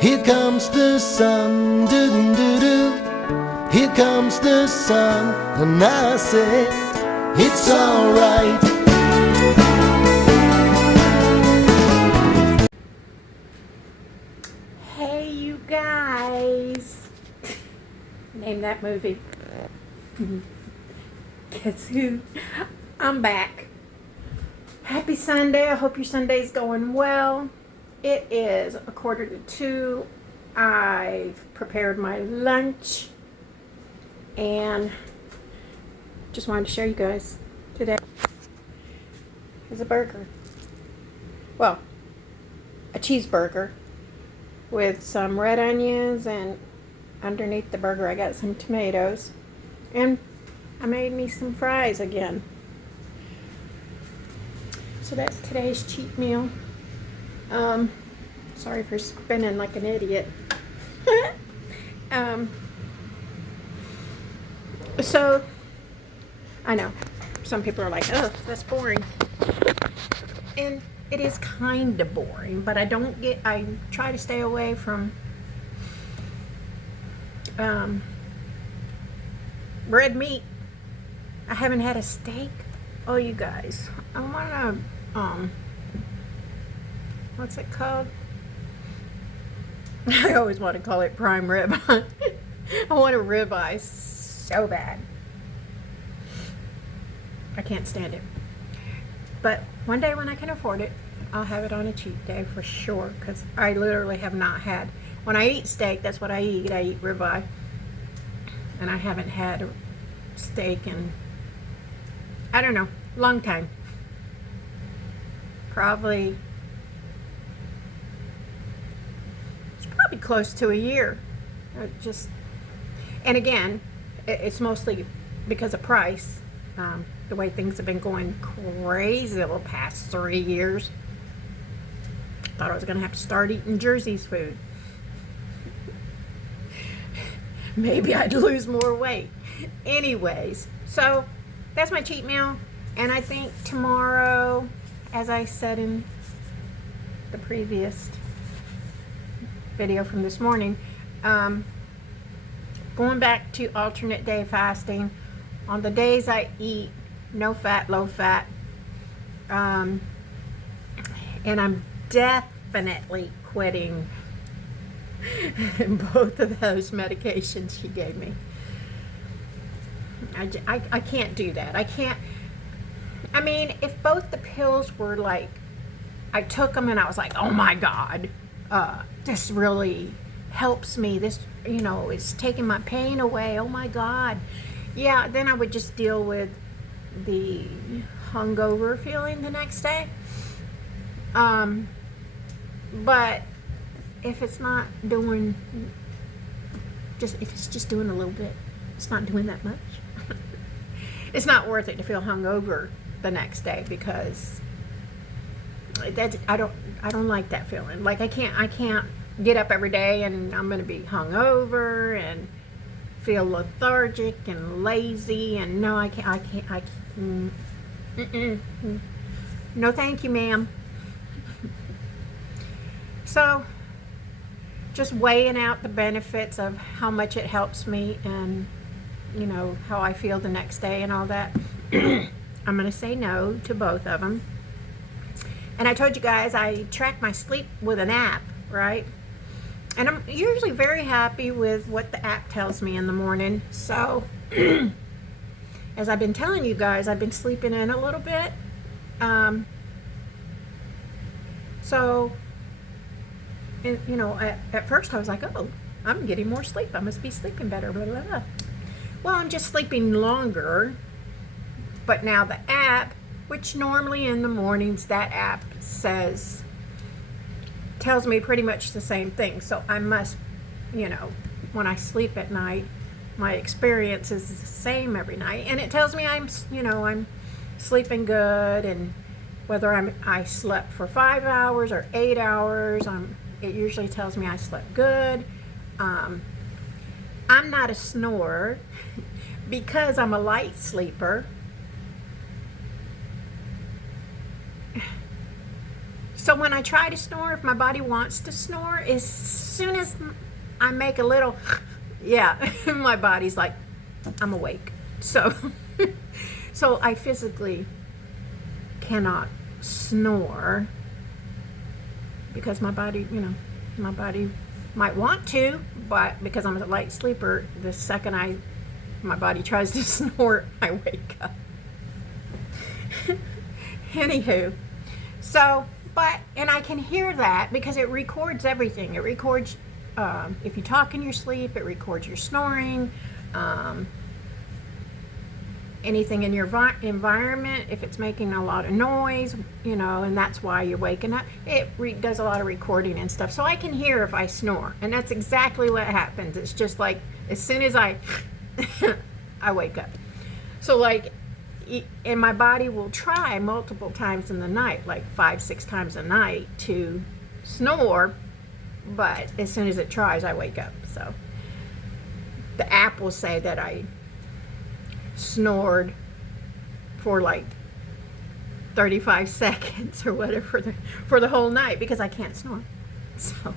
Here comes the sun, doo doo doo. Here comes the sun, and I say it's alright. Hey, you guys. Name that movie. Guess who? I'm back. Happy Sunday. I hope your Sunday's going well. It is 1:45. I've prepared my lunch and just wanted to show you guys today. Here's a burger. Well, a cheeseburger with some red onions, and underneath the burger I got some tomatoes, and I made me some fries again. So that's today's cheat meal. Sorry for spinning like an idiot. So I know some people are like, oh, that's boring, and it is kind of boring, but I try to stay away from red meat. I haven't had a steak. Oh, you guys, I want to, what's it called? I always want to call it prime rib. I want a ribeye so bad. I can't stand it. But one day when I can afford it, I'll have it on a cheat day for sure, because I literally have not had, when I eat steak, that's what I eat ribeye, and I haven't had a steak in, I don't know, long time. Probably close to a year. And again, it's mostly because of price. The way things have been going crazy the past 3 years. Thought I was gonna have to start eating Jersey's food. Maybe I'd lose more weight. Anyways, so that's my cheat meal, and I think tomorrow, as I said in the previous video from this morning, going back to alternate day fasting on the days I eat no fat, low fat, and I'm definitely quitting both of those medications she gave me. I can't do that. I mean, if both the pills were like, I took them and I was like, oh my God, this really helps me. This, it's taking my pain away. Oh my God. Yeah, then I would just deal with the hungover feeling the next day. But if it's not doing, if it's just doing a little bit, it's not doing that much. It's not worth it to feel hungover the next day, because I don't like that feeling. Like I can't get up every day and I'm gonna be hungover and feel lethargic and lazy, and no, I can't. No, thank you, ma'am. So just weighing out the benefits of how much it helps me, and how I feel the next day and all that. I'm gonna say no to both of them. And I told you guys I track my sleep with an app, right? And I'm usually very happy with what the app tells me in the morning. So, as I've been telling you guys, I've been sleeping in a little bit. At first I was like, oh, I'm getting more sleep. I must be sleeping better, blah, blah, blah. Well, I'm just sleeping longer. But now the app, which normally in the mornings, that app tells me pretty much the same thing. So I must, when I sleep at night, my experience is the same every night, and it tells me I'm sleeping good, and whether I slept for 5 hours or 8 hours, it usually tells me I slept good. I'm not a snorer because I'm a light sleeper. So when I try to snore, if my body wants to snore, as soon as I make a little, yeah, my body's like, I'm awake. So, so I physically cannot snore because my body, my body might want to, but because I'm a light sleeper, the second my body tries to snore, I wake up. Anywho, so, and I can hear that because it records everything. It records if you talk in your sleep, it records your snoring, anything in your environment, if it's making a lot of noise, and that's why you're waking up. It does a lot of recording and stuff. So I can hear if I snore, and that's exactly what happens. It's just like, as soon as I wake up. So like, and my body will try multiple times in the night, like 5-6 times a night to snore, but as soon as it tries, I wake up. So the app will say that I snored for like 35 seconds or whatever for the whole night because I can't snore. So,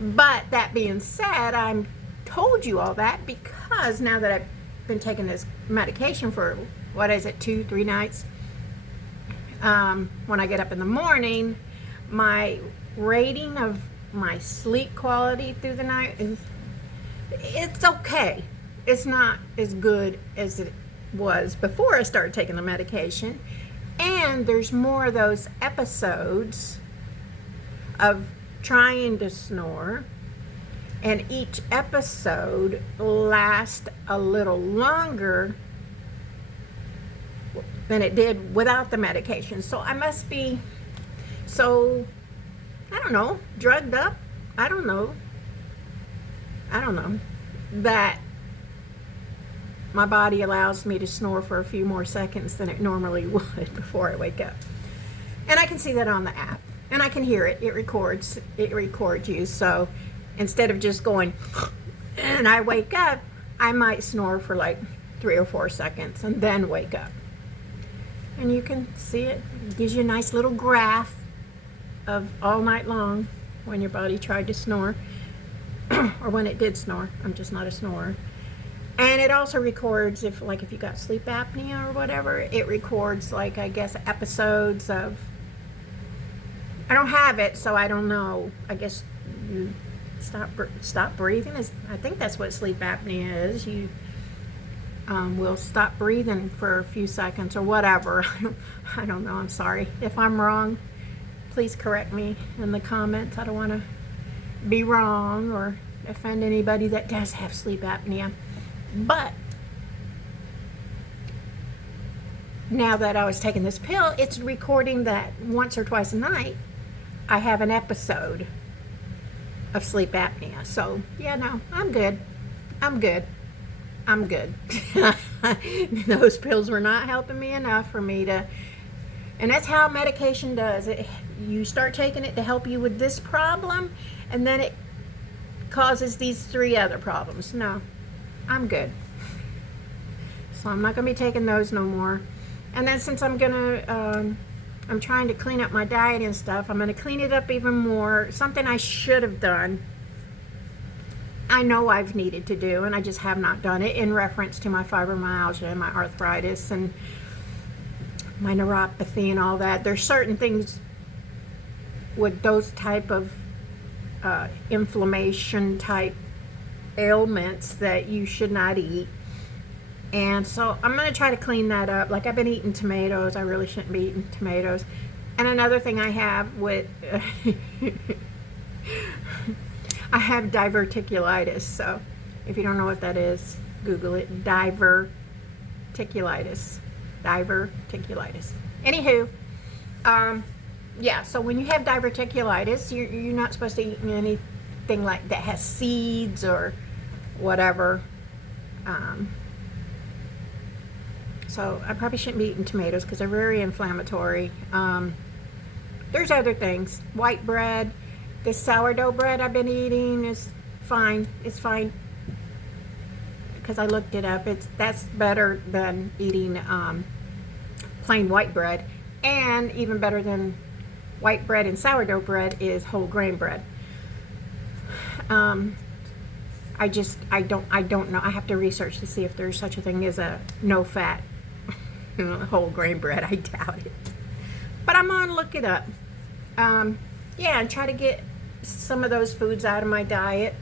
but that being said, I'm told you all that because now that I've been taking this medication for, 2-3 nights, when I get up in the morning, my rating of my sleep quality through the night it's okay. It's not as good as it was before I started taking the medication, and there's more of those episodes of trying to snore, and each episode lasts a little longer than it did without the medication. So I must be, I don't know, drugged up. I don't know that my body allows me to snore for a few more seconds than it normally would before I wake up. And I can see that on the app, and I can hear it. It records you. So instead of just going and I wake up, I might snore for like 3 or 4 seconds and then wake up. And you can see it. It gives you a nice little graph of all night long when your body tried to snore or when it did snore. I'm just not a snorer. And it also records if you got sleep apnea or whatever, it records I guess episodes of, I don't have it, so I don't know. I guess you stop breathing. I think that's what sleep apnea is. You will stop breathing for a few seconds or whatever. I don't know. I'm sorry. If I'm wrong, please correct me in the comments. I don't want to be wrong or offend anybody that does have sleep apnea. But now that I was taking this pill, it's recording that once or twice a night I have an episode of sleep apnea. So yeah, no, I'm good. Those pills were not helping me enough for me to, and that's how medication does it. You start taking it to help you with this problem, and then it causes these 3 other problems. No, I'm good. So I'm not going to be taking those no more. And then since I'm trying to clean up my diet and stuff, I'm going to clean it up even more. Something I should have done. I know I've needed to do, and I just have not done it in reference to my fibromyalgia and my arthritis and my neuropathy and all that. There's certain things with those type of inflammation type ailments that you should not eat. And so I'm going to try to clean that up. I've been eating tomatoes. I really shouldn't be eating tomatoes. And another thing I have with I have diverticulitis. So if you don't know what that is, Google it. Diverticulitis. Anywho, yeah, so when you have diverticulitis, you're not supposed to eat anything that has seeds or whatever. So I probably shouldn't be eating tomatoes because they're very inflammatory. There's other things. White bread. This sourdough bread I've been eating is fine. It's fine because I looked it up. That's better than eating plain white bread, and even better than white bread and sourdough bread is whole grain bread. I don't know. I have to research to see if there's such a thing as a no fat whole grain bread. I doubt it, but I'm gonna look it up. Yeah, and try to get some of those foods out of my diet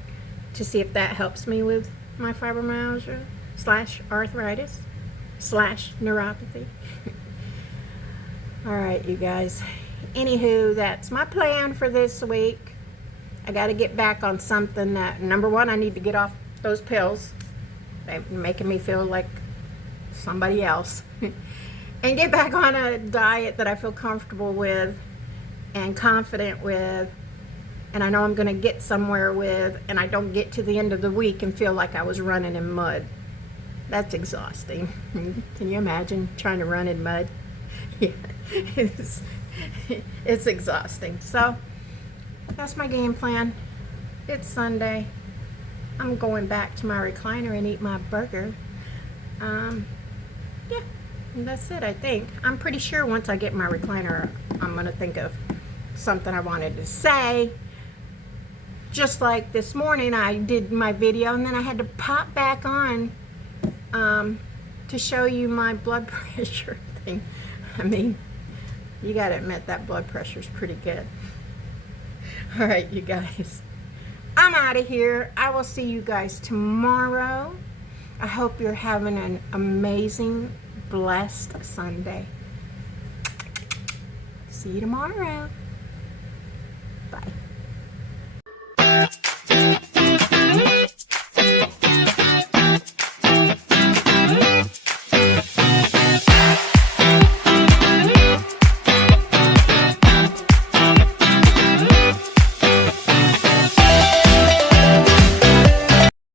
to see if that helps me with my fibromyalgia / arthritis / neuropathy. All right, you guys. Anywho, that's my plan for this week. I got to get back on something that, number one, I need to get off those pills. They're making me feel like somebody else. And get back on a diet that I feel comfortable with and confident with. And I know I'm going to get somewhere with, and I don't get to the end of the week and feel like I was running in mud. That's exhausting. Can you imagine trying to run in mud? Yeah, it's exhausting. So that's my game plan. It's Sunday. I'm going back to my recliner and eat my burger. Yeah, and that's it, I think. I'm pretty sure once I get my recliner, I'm going to think of something I wanted to say. Just like this morning, I did my video and then I had to pop back on to show you my blood pressure thing. I mean, you got to admit that blood pressure is pretty good. All right, you guys. I'm out of here. I will see you guys tomorrow. I hope you're having an amazing, blessed Sunday. See you tomorrow.